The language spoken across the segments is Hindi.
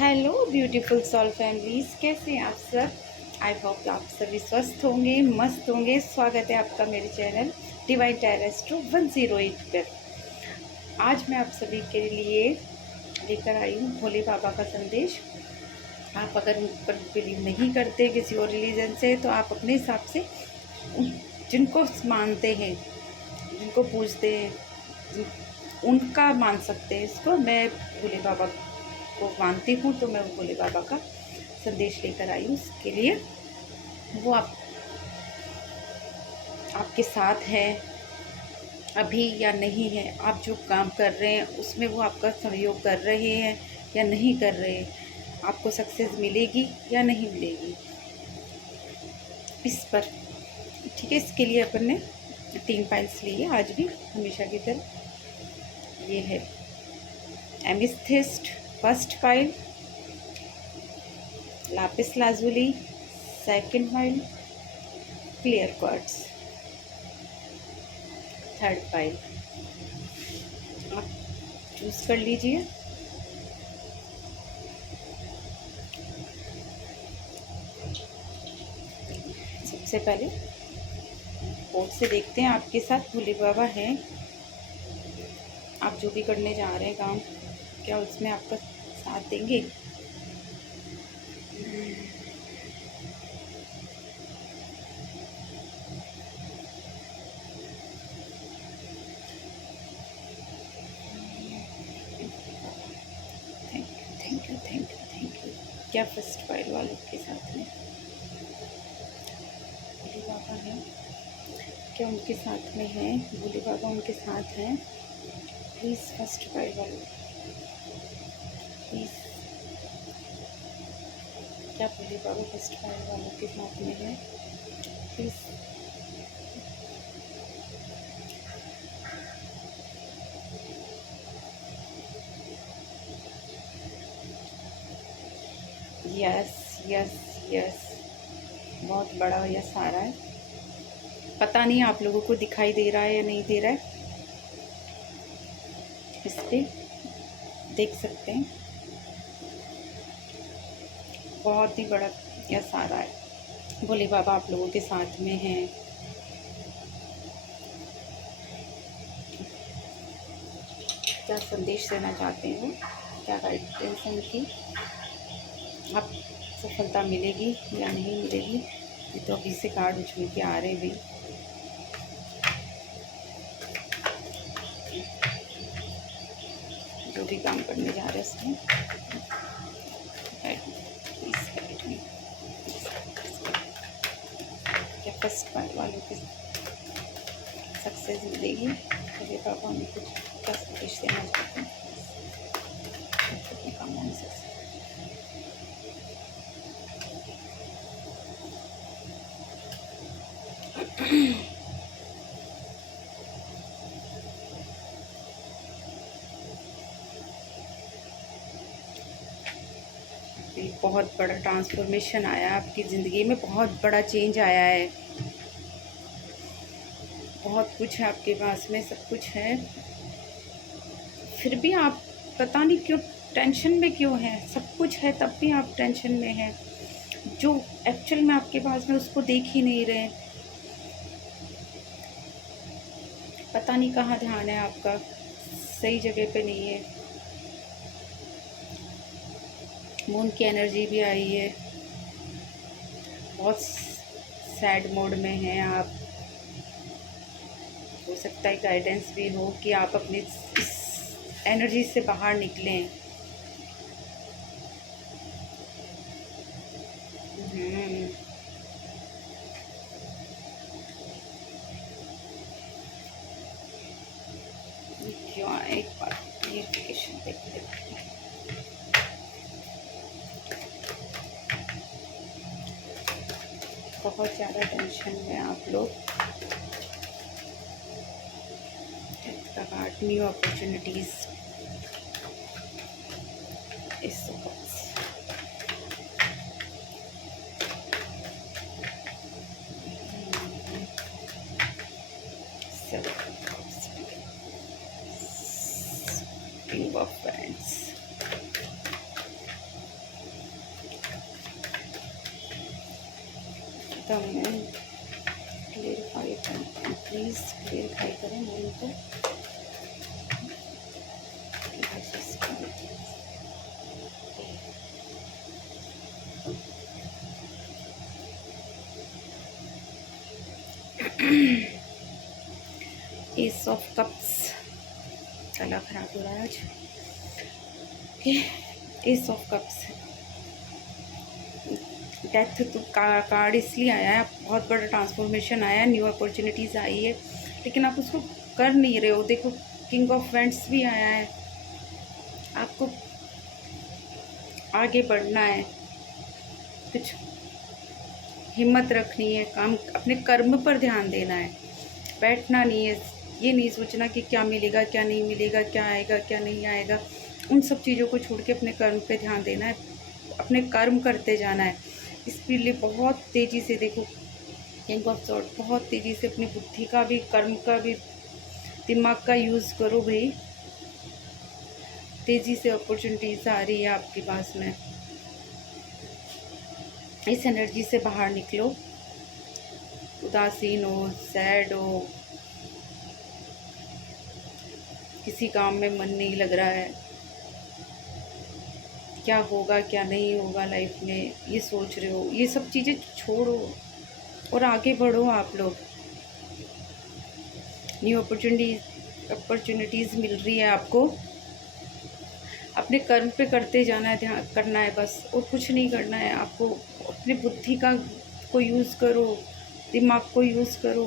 हेलो ब्यूटीफुल सोल फैमिलीज, कैसे हैं आप सब। आई होप आप सभी स्वस्थ होंगे, मस्त होंगे। स्वागत है आपका मेरे चैनल डिवाइन टेरेस्ट्रो 108 पर। आज मैं आप सभी के लिए लेकर आई हूँ भोले बाबा का संदेश। आप अगर उन पर बिलीव नहीं करते किसी और रिलीजन से, तो आप अपने हिसाब से जिनको मानते हैं, जिनको पूजते हैं, उनका मान सकते हैं। इसको मैं भोले बाबा को मानती हूँ, तो मैं भोले बाबा का संदेश लेकर आई हूँ। उसके लिए वो आपके साथ है अभी या नहीं है, आप जो काम कर रहे हैं उसमें वो आपका सहयोग कर रहे हैं या नहीं कर रहे हैं, आपको सक्सेस मिलेगी या नहीं मिलेगी, इस पर ठीक है। इसके लिए अपन ने 3 फाइल्स ली है आज भी, हमेशा की तरह। ये है amethyst first file, lapis lazuli second file, clear quartz third file. आप चूज़ कर लीजिए। सबसे पहले बोर्ड से देखते हैं आपके साथ भोले बाबा हैं। आप जो भी करने जा रहे हैं काम, क्या उसमें आपका साथ देंगे। Thank you thank you thank you thank you. क्या फर्स्ट फाइल वालों के साथ में भोले बाबा हैं? क्या उनके साथ में हैं भोले बाबा? उनके साथ हैं। प्लीज़ फर्स्ट फाइल वालों, प्लीज़। क्या भोले बाबा फर्स्ट फाइल वालों के साथ में है? प्लीज़। यस यस यस, बहुत बड़ा यस आ रहा है। पता नहीं आप लोगों को दिखाई दे रहा है या नहीं दे रहा है, इस पे देख सकते हैं। बहुत ही बड़ा यस आ रहा है। भोले बाबा आप लोगों के साथ में हैं। क्या संदेश देना चाहते हैं, क्या गाइडेंस है उनकी, आप सफलता मिलेगी या नहीं मिलेगी। ये तो अभी से कार्ड उछल के आ रहे हैं भाई। जो भी काम करने जा रहे हैं उसमें क्या फर्स्ट फाइल वालों के सक्सेस मिलेगी। भोले बाबा हमें कुछ क्या संदेश देना चाहते हैं अपने कामों में सक्सेस। बहुत बड़ा ट्रांसफॉर्मेशन आया है आपकी ज़िंदगी में, बहुत बड़ा चेंज आया है। बहुत कुछ है आपके पास में, सब कुछ है, फिर भी आप पता नहीं क्यों टेंशन में क्यों हैं। सब कुछ है तब भी आप टेंशन में हैं। जो एक्चुअल में आपके पास में उसको देख ही नहीं रहे। पता नहीं कहाँ ध्यान है आपका, सही जगह पे नहीं है। मून की एनर्जी भी आई है, बहुत सैड मोड में हैं आप। हो सकता है गाइडेंस भी हो कि आप अपनी इस एनर्जी से बाहर निकलें। क्यों, एक बार क्लियरिफिकेशन देख लेते हैं। बहुत ज़्यादा टेंशन में आप लोग। न्यू अपॉर्चुनिटीज़ इस King of Wands, एकदम क्लियरिफाई करें, प्लीज़ क्लियरिफाई करें मन को। एस ऑफ कप्स, गला खराब हो रहा है आज। Okay, S of cups, death तो कार्ड इसलिए आया है, बहुत बड़ा ट्रांसफॉर्मेशन आया है, न्यू अपॉर्चुनिटीज़ आई है, लेकिन आप उसको कर नहीं रहे हो। देखो किंग ऑफ वेंट्स भी आया है, आपको आगे बढ़ना है, कुछ हिम्मत रखनी है, काम अपने कर्म पर ध्यान देना है, बैठना नहीं है, ये नहीं सोचना कि क्या मिलेगा क्या नहीं मिलेगा, क्या आएगा क्या नहीं आएगा। उन सब चीज़ों को छोड़ के अपने कर्म पे ध्यान देना है, अपने कर्म करते जाना है। इसके लिए बहुत तेज़ी से, देखो किंग ऑफ सॉर्ड, बहुत तेज़ी से अपनी बुद्धि का भी, कर्म का भी, दिमाग का यूज़ करो भाई। तेज़ी से अपॉर्चुनिटीज़ आ रही है आपके पास में, इस एनर्जी से बाहर निकलो। उदासीन हो, सैड हो, किसी काम में मन नहीं लग रहा है, क्या होगा क्या नहीं होगा लाइफ में, ये सोच रहे हो, ये सब चीज़ें छोड़ो और आगे बढ़ो आप लोग। न्यू अपॉर्चुनिटीज़ मिल रही है आपको, अपने कर्म पे करते जाना है, ध्यान करना है बस, और कुछ नहीं करना है आपको। अपनी बुद्धि को यूज़ करो, दिमाग को यूज़ करो,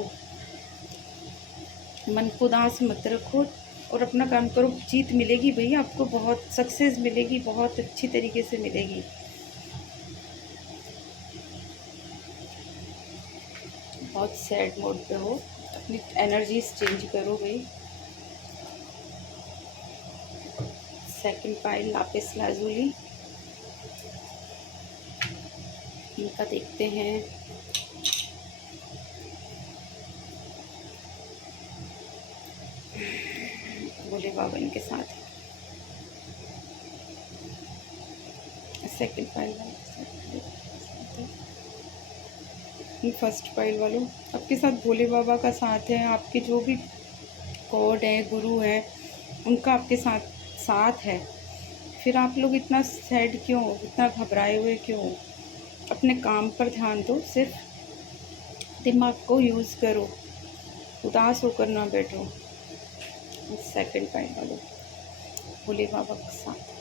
मन को उदास मत रखो और अपना काम करो। जीत मिलेगी भैया आपको, बहुत सक्सेस मिलेगी, बहुत अच्छी तरीके से मिलेगी। बहुत सैड मोड पे हो, अपनी एनर्जीज चेंज करो भाई। सेकंड पाइल लापिस लाजुली, इनका देखते हैं। भोले बाबा इनके साथ। सेकंड पाइल वालों, फर्स्ट पाइल वालों, आपके साथ भोले बाबा का साथ है। आपके जो भी गॉड है, गुरु है, उनका आपके साथ है। फिर आप लोग इतना सैड क्यों, इतना घबराए हुए क्यों? अपने काम पर ध्यान दो, सिर्फ दिमाग को यूज़ करो, उदास होकर ना बैठो। सेकंड पाइल वालों, भोले बाबा के साथ,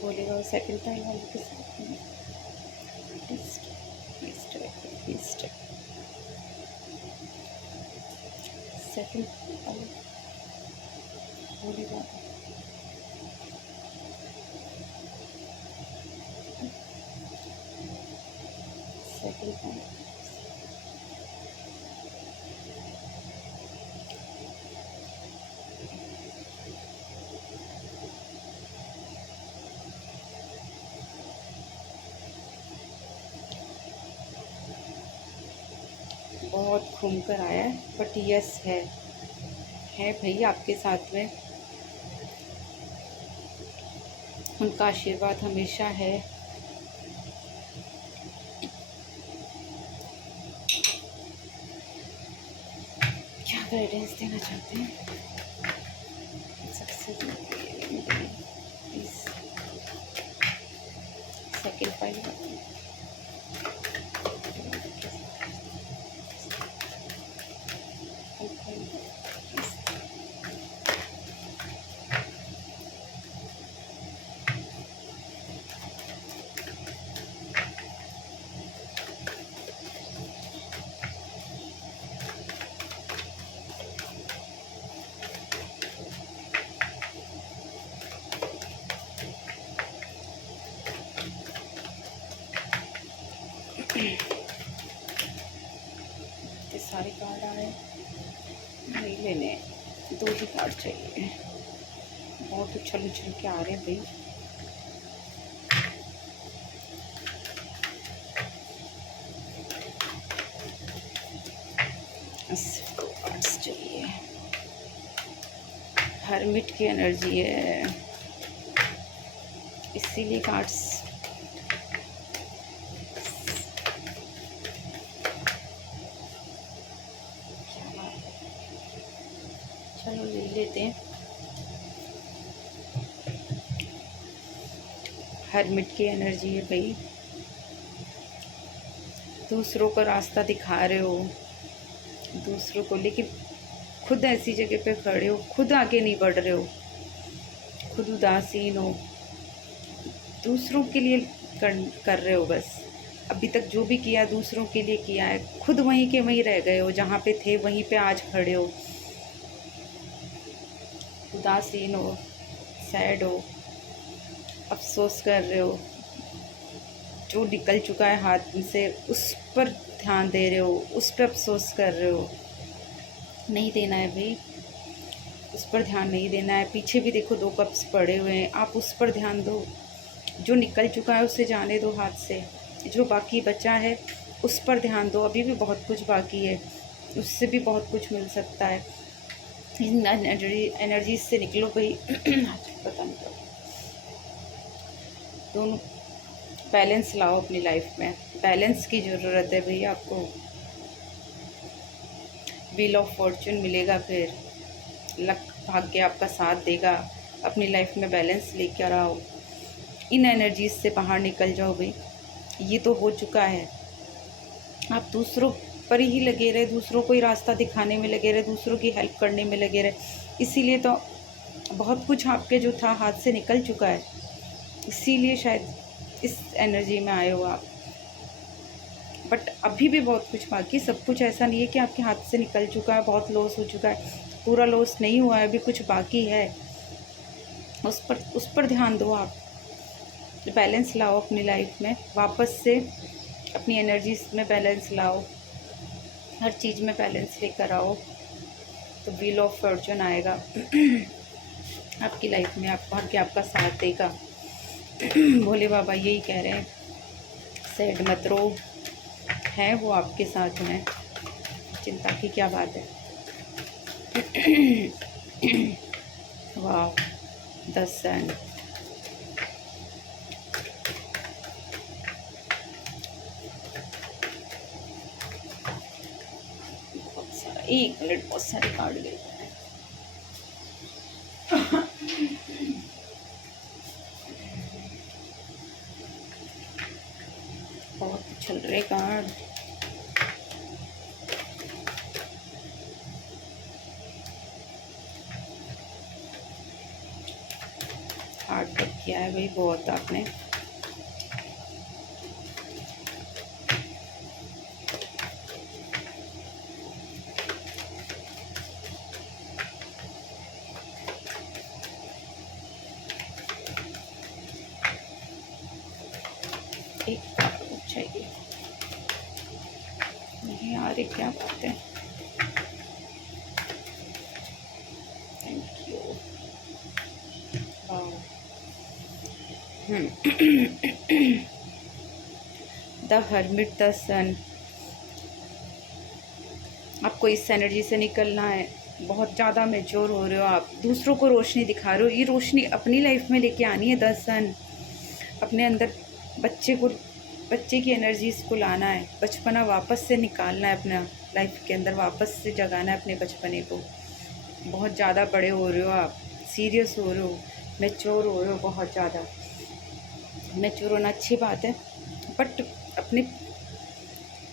भोले बाबा सेकंड पाइल वालों के साथ सेकंड पाइल भोले बाबा, सेकंड पाइल, बहुत घूम कर आया है, बट यस है भाई आपके साथ में। उनका आशीर्वाद हमेशा है। क्या गाइडेंस देना चाहते हैं? Success please. सेकंड पाइल, इतने सारे कार्ड आए, नहीं लेने, दो ही कार्ड चाहिए। बहुत उछल उछल के आ रहे हैं भाई। दो कार्ड्स चाहिए। हर्मिट की एनर्जी है, इसीलिए कार्ड्स हरमिट की एनर्जी है भाई। दूसरों को रास्ता दिखा रहे हो, दूसरों को, लेकिन खुद ऐसी जगह पे खड़े हो, खुद आगे नहीं बढ़ रहे हो, खुद उदासीन हो, दूसरों के लिए कर रहे हो बस। अभी तक जो भी किया दूसरों के लिए किया है, खुद वहीं के वहीं रह गए हो, जहाँ पे थे वहीं पे आज खड़े हो, उदासीन हो, सैड हो, अफसोस कर रहे हो। जो निकल चुका है हाथ से उस पर ध्यान दे रहे हो, उस पर अफसोस कर रहे हो। नहीं देना है भाई, उस पर ध्यान नहीं देना है। पीछे भी देखो 2 कप्स पड़े हुए हैं, आप उस पर ध्यान दो। जो निकल चुका है उसे जाने दो हाथ से, जो बाकी बचा है उस पर ध्यान दो। अभी भी बहुत कुछ बाकी है, उससे भी बहुत कुछ मिल सकता है। इन एनर्जी से निकलो भाई। पता नहीं क्या दोनों बैलेंस लाओ अपनी लाइफ में। बैलेंस की ज़रूरत है भैया आपको। व्हील ऑफ फॉर्चून मिलेगा, फिर लक भाग्य आपका साथ देगा। अपनी लाइफ में बैलेंस लेकर आओ, इन एनर्जीज से बाहर निकल जाओ भाई। ये तो हो चुका है, आप दूसरों पर ही लगे रहे, दूसरों को ही रास्ता दिखाने में लगे रहे, दूसरों की हेल्प करने में लगे रहे। इसीलिए तो बहुत कुछ आपके जो था हाथ से निकल चुका है, इसीलिए शायद इस एनर्जी में आए हो आप। बट अभी भी बहुत कुछ बाकी, सब कुछ ऐसा नहीं है कि आपके हाथ से निकल चुका है, बहुत लॉस हो चुका है। पूरा लॉस नहीं हुआ है, अभी कुछ बाकी है, उस पर ध्यान दो आप। बैलेंस लाओ अपनी लाइफ में, वापस से अपनी एनर्जीज में बैलेंस लाओ, हर चीज़ में बैलेंस लेकर आओ, तो व्हील ऑफ फॉर्चून आएगा आपकी लाइफ में, आपको आके आपका साथ देगा। भोले बाबा यही कह रहे हैं, सैड मत रो, है वो आपके साथ हैं, चिंता की क्या बात है। वाह, 10 सन। बहुत सारा, 1 मिनट, बहुत सारे कार्ड गए। बहुत चल रहे कार्ड। हार्ड वर्क किया है भाई बहुत आपने। एक कार्ड चाहिए, नहीं आ रही, क्या बात है। Thank you. The hermit, the sun. आपको इस एनर्जी से निकलना है। बहुत ज़्यादा मैच्योर हो रहे हो आप, दूसरों को रोशनी दिखा रहे हो, ये रोशनी अपनी लाइफ में लेके आनी है। द सन, अपने अंदर बच्चे की एनर्जीज को लाना है, बचपना वापस से निकालना है, अपना लाइफ के अंदर वापस से जगाना है अपने बचपने को। बहुत ज़्यादा बड़े हो रहे हो आप, सीरियस हो रहे हो, मैच्योर हो रहे हो, बहुत ज़्यादा। मैच्योर होना अच्छी बात है, बट अपने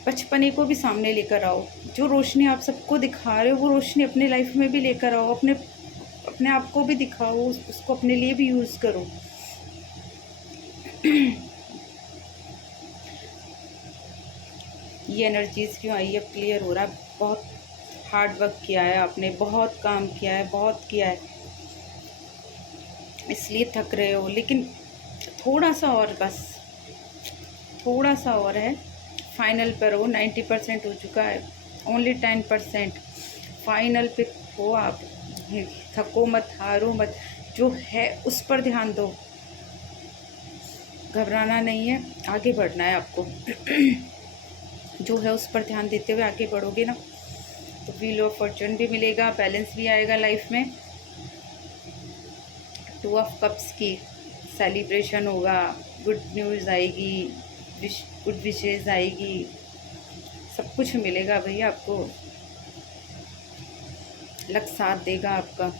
बचपने को भी सामने लेकर आओ। जो रोशनी आप सबको दिखा रहे हो वो रोशनी अपने लाइफ में भी लेकर आओ, अपने आप को भी दिखाओ, उसको अपने लिए भी यूज़ करो। ये एनर्जीज़ क्यों आई, अब क्लियर हो रहा है। बहुत हार्ड वर्क किया है आपने, बहुत काम किया है, बहुत किया है, इसलिए थक रहे हो। लेकिन थोड़ा सा और, बस थोड़ा सा और है, फाइनल पर हो। 90% हो चुका है, ओनली 10% फाइनल पे हो आप। थको मत, हारो मत, जो है उस पर ध्यान दो। घबराना नहीं है, आगे बढ़ना है आपको। जो है उस पर ध्यान देते हुए आगे बढ़ोगे ना, तो व्हील ऑफ फॉर्चून भी मिलेगा, बैलेंस भी आएगा लाइफ में। 2 ऑफ कप्स की सेलिब्रेशन होगा, गुड न्यूज़ आएगी, गुड विशेज़ आएगी, सब कुछ मिलेगा भैया आपको। लक साथ देगा आपका,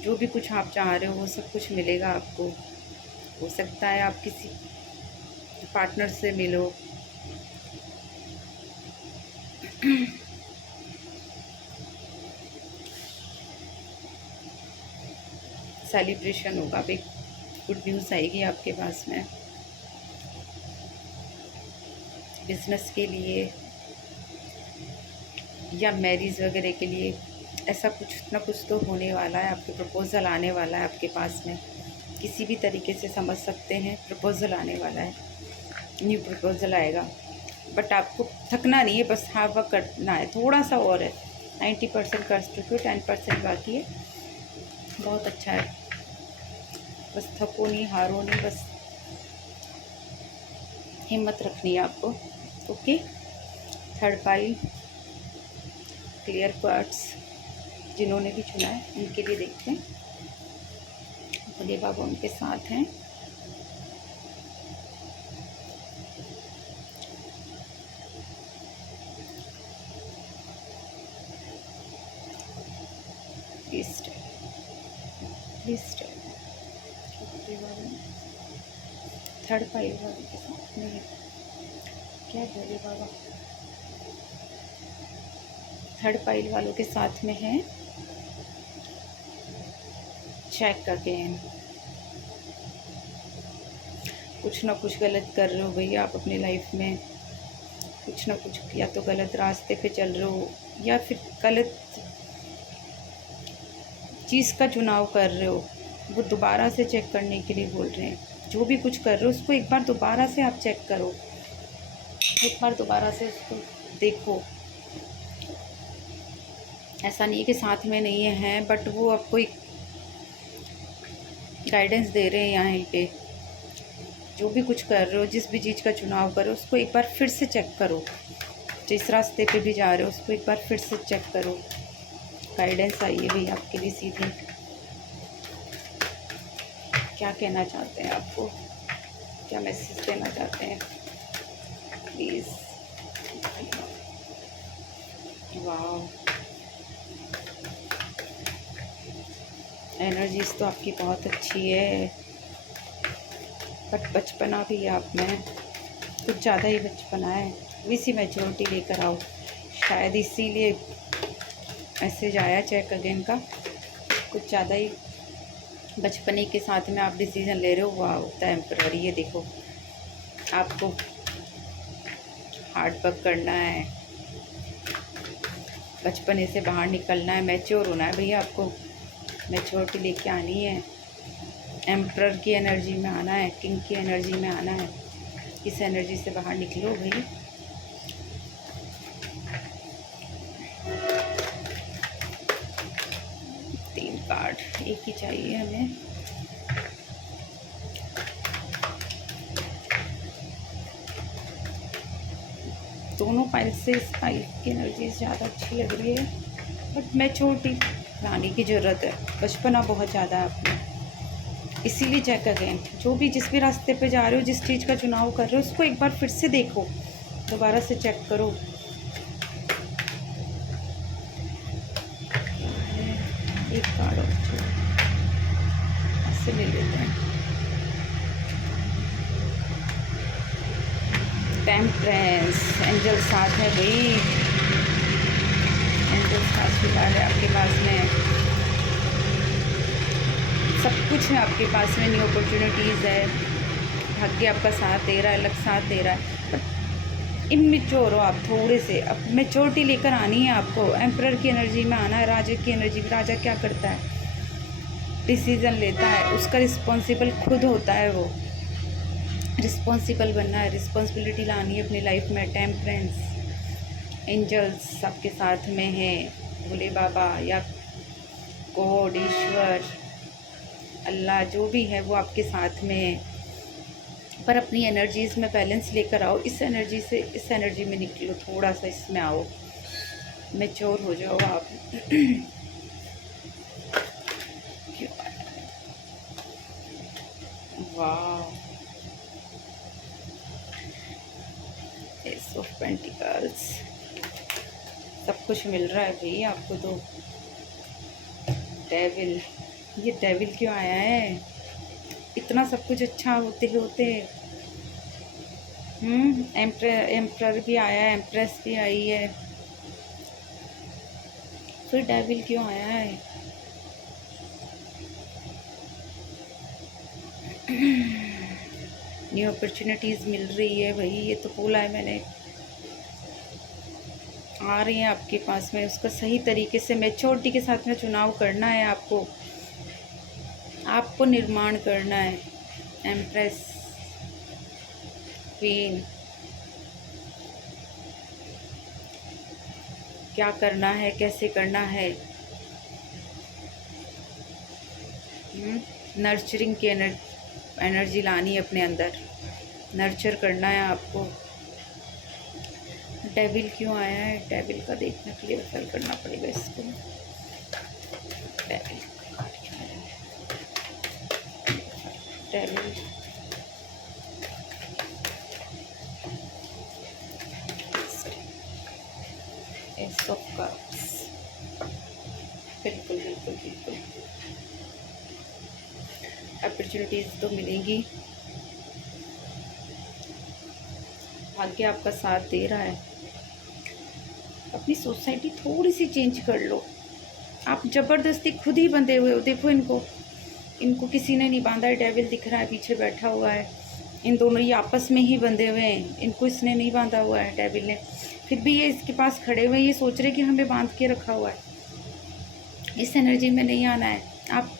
जो भी कुछ आप चाह रहे हो वो सब कुछ मिलेगा आपको। हो सकता है आप किसी पार्टनर से मिलो, सेलिब्रेशन होगा, भी गुड न्यूज़ आएगी आपके पास में। बिजनेस के लिए या मैरिज वगैरह के लिए ऐसा कुछ ना कुछ तो होने वाला है, आपके प्रपोज़ल आने वाला है आपके पास में। किसी भी तरीके से समझ सकते हैं, प्रपोज़ल आने वाला है, न्यू प्रपोज़ल आएगा। बट आपको थकना नहीं है, बस हार्ड वर्क करना है, थोड़ा सा और है। 90% कर चुके हो, 10% बाकी है। बहुत अच्छा है, बस थको नहीं, हारो नहीं, बस हिम्मत रखनी है आपको। Okay, third pi clear cards जिन्होंने भी चुना है उनके लिए देखते हैं। भोले बाबा उनके साथ हैं। थर्ड पाई वाले के साथ में क्या भोले बाबा थर्ड पाइल वालों के साथ में है। चेक अगेन, कुछ ना कुछ गलत कर रहे हो भैया आप अपनी लाइफ में, कुछ ना कुछ, या तो गलत रास्ते पे चल रहे हो या फिर गलत चीज़ का चुनाव कर रहे हो। वो दोबारा से चेक करने के लिए बोल रहे हैं। जो भी कुछ कर रहे हो उसको एक बार दोबारा से आप चेक करो, एक बार दोबारा से उसको देखो। ऐसा नहीं है कि साथ में नहीं है, बट वो आपको एक गाइडेंस दे रहे हैं यहाँ पे। जो भी कुछ कर रहे हो, जिस भी चीज़ का चुनाव कर रहे हो, उसको एक बार फिर से चेक करो। जिस रास्ते पे भी जा रहे हो उसको एक बार फिर से चेक करो। गाइडेंस आई है भाई आपके लिए सीधी। क्या कहना चाहते हैं, आपको क्या मैसेज देना चाहते हैं, प्लीज़। वाह, एनर्जीज तो आपकी बहुत अच्छी है, बट बचपना भी है आप में, कुछ ज़्यादा ही बचपना है। इसी मैच्योरिटी लेकर आओ, शायद इसीलिए मैसेज आया चेक अगेन का। कुछ ज़्यादा ही बचपने के साथ में आप डिसीजन ले रहे हो। वाह, टेम्पररी, ये देखो आपको हार्ड वर्क करना है, बचपने से बाहर निकलना है, मैच्योर होना है भैया। आपको मैच्योरिटी लेके आनी है, एम्परर की एनर्जी में आना है, किंग की एनर्जी में आना है। इस एनर्जी से बाहर निकलो भाई। तीन कार्ड, एक ही चाहिए हमें। दोनों पाइल से इस पाइल की एनर्जी ज़्यादा अच्छी लग रही है, बट मैच्योरिटी लाने की ज़रूरत है। बचपना बहुत ज़्यादा है आपने, इसीलिए चेक अगेन। जो भी जिस भी रास्ते पे जा रहे हो, जिस चीज़ का चुनाव कर रहे हो, उसको एक बार फिर से देखो, दोबारा से चेक करो। एक कार्ड और ऐसे ले लेते हैं। टेम्परेंस, एंजल साथ है भाई, एंजल साथ फिलहाल है आपके पास में। सब कुछ है आपके पास में, न्यू अपॉर्चुनिटीज़ है, भाग्य आपका साथ दे रहा है, अलग साथ दे रहा है। बट इनमेच्योर हो आप थोड़े से, अब मेच्योरिटी लेकर आनी है आपको। एम्परर की एनर्जी में आना है, राजा की एनर्जी में। राजा क्या करता है, डिसीज़न लेता है, उसका रिस्पॉन्सिबल खुद होता है। वो रिस्पॉन्सिबल बनना है, रिस्पॉन्सिबिलिटी लानी है अपनी लाइफ में। टेम्परेंस, एंजल्स आपके साथ में है, भोले बाबा या गॉड, ईश्वर, अल्लाह, जो भी है वो आपके साथ में है। पर अपनी एनर्जीज़ में बैलेंस लेकर आओ। इस एनर्जी से इस एनर्जी में निकलो, थोड़ा सा इसमें आओ, मैच्योर हो जाओ आप। वाह, एस ऑफ पेंटिकल्स, सब कुछ मिल रहा है भाई आपको तो। डेविल, ये डेविल क्यों आया है, इतना सब कुछ अच्छा होते होते एम्प्रर भी आया है, एम्प्रेस भी आई है, फिर डेविल क्यों आया है? न्यू अपॉर्चुनिटीज़ मिल रही है भाई, ये तो बोला है मैंने, आ रही हैं आपके पास में। उसका सही तरीके से मैच्योरिटी के साथ में चुनाव करना है आपको, आपको निर्माण करना है। एम्प्रेस, क्वीन, क्या करना है, कैसे करना है। नर्चरिंग की एनर्जी लानी है अपने अंदर, नर्चर करना है आपको। डेविल क्यों आया है? डेविल का देखना, क्लियर करना पड़ेगा इसको। Devil, devil, S of cups, बिल्कुल बिल्कुल बिल्कुल। अपॉर्चुनिटीज़ तो मिलेंगी, भाग्य आपका साथ दे रहा है। अपनी सोसाइटी थोड़ी सी चेंज कर लो, आप ज़बरदस्ती खुद ही बंधे हुए हो। देखो इनको किसी ने नहीं बांधा है, डेविल दिख रहा है पीछे बैठा हुआ है, इन दोनों ये आपस में ही बंधे हुए हैं, इनको इसने नहीं बांधा हुआ है डेविल ने, फिर भी ये इसके पास खड़े हुए, ये सोच रहे कि हमें बांध के रखा हुआ है। इस एनर्जी में नहीं आना है। आप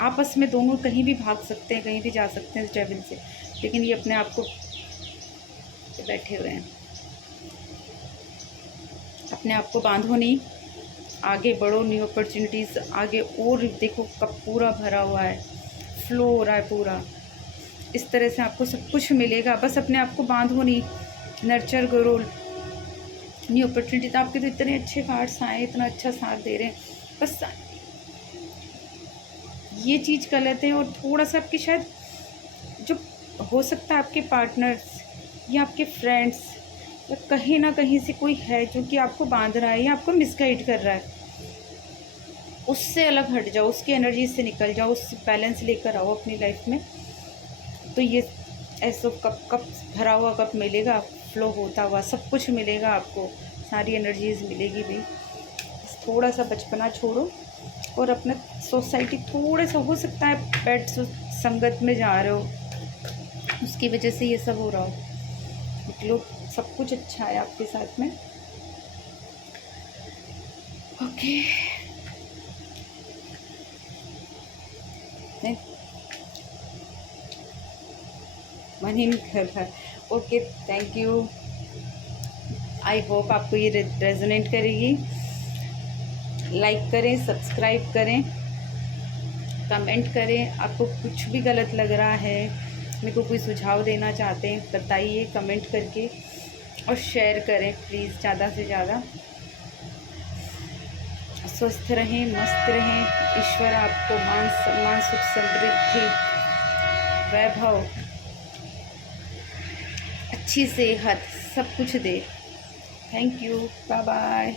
आपस में दोनों कहीं भी भाग सकते हैं, कहीं भी जा सकते हैं इस डेविल से, लेकिन ये अपने आप को बैठे हुए हैं। अपने आप को बांधो नहीं, आगे बढ़ो, न्यू अपॉर्चुनिटीज़ आगे। और देखो कब पूरा भरा हुआ है, फ्लो हो रहा है पूरा, इस तरह से आपको सब कुछ मिलेगा। बस अपने आप को बांधो नहीं, नर्चर करो न्यू अपॉर्चुनिटीज। आपके तो इतने अच्छे कार्ड्स आए, इतना अच्छा साथ दे रहे हैं, बस ये चीज़ गलत है। और थोड़ा सा आपके शायद जो हो सकता है आपके पार्टनर्स या आपके फ्रेंड्स या कहीं ना कहीं से कोई है जो कि आपको बांध रहा है या आपको मिसगाइड कर रहा है, उससे अलग हट जाओ, उसकी एनर्जी से निकल जाओ, उससे बैलेंस लेकर आओ अपनी लाइफ में। तो ये ऐसा कप भरा हुआ कप मिलेगा, फ्लो होता हुआ सब कुछ मिलेगा आपको, सारी एनर्जीज मिलेगी भाई। थोड़ा सा बचपना छोड़ो और अपना सोसाइटी थोड़ा सा, हो सकता है बैड संगत में जा रहे हो, उसकी वजह से ये सब हो रहा हो, निकलो, सब कुछ अच्छा है आपके साथ में। ओके, मन ही नहीं कर रहा। Okay, thank you. I hope आपको ये रेजोनेट करेगी। लाइक करें, सब्सक्राइब करें, कमेंट करें। आपको कुछ भी गलत लग रहा है, मेरे को कोई सुझाव देना चाहते हैं, बताइए कमेंट करके, और शेयर करें प्लीज़ ज़्यादा से ज़्यादा। स्वस्थ रहें, मस्त रहें, ईश्वर आपको मान सम्मान, सुख, समृद्धि, वैभव, अच्छी सेहत सब कुछ दे। Thank you, bye bye.